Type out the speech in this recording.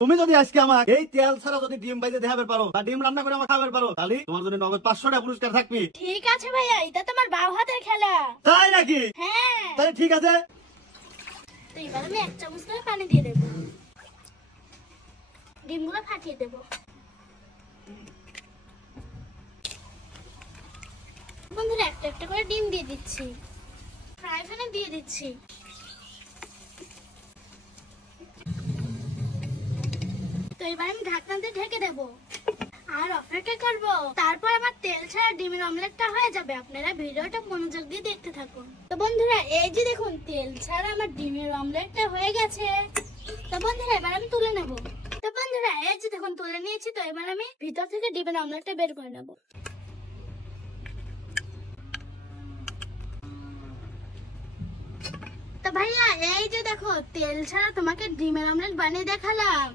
তুমি যদি আজকে আমার এই তেল ছাড়া যদি ডিম বাইতে দেখাবে পারো বা ডিম রান্না করে আমার খাবার পারো, তাহলে তোমার জন্য নগদ 500 টাকা পুরস্কার থাকবে। ঠিক আছে ভাইয়া, এটা তোমার বাউ হাতের খেলা। তাই নাকি? হ্যাঁ। তাহলে ঠিক আছে। তো এবার আমি 1 চামচ করে পানি দিয়ে দেব, ডিমগুলো ফাটিয়ে দেব। বন্ধুরা, একটা একটা করে ডিম দিয়ে দিচ্ছি, ফ্রাই প্যানে দিয়ে দিচ্ছি। তো এবার আমি ঢাকনা দিয়ে ঢেকে দেব আর অপেক্ষা করব। তারপর আমার তেল ছাড়া ডিমের অমলেটটা হয়ে যাবে। আপনারা ভিডিওটা মনোযোগ দিয়ে দেখতে থাকুন। তো বন্ধুরা, এই যে দেখুন, তেল ছাড়া আমার ডিমের অমলেটটা হয়ে গেছে। তো বন্ধুরা, এবার আমি তুলে নেব। তো বন্ধুরা, এই যে দেখুন, তুলে নিয়েছি। তো এবার আমি ভিতর থেকে ডিমের অমলেটটা বের করে নেব। তো ভাইয়া, এই যে দেখো, তেল ছাড়া তোমাকে ডিমের অমলেট বানিয়ে দেখালাম।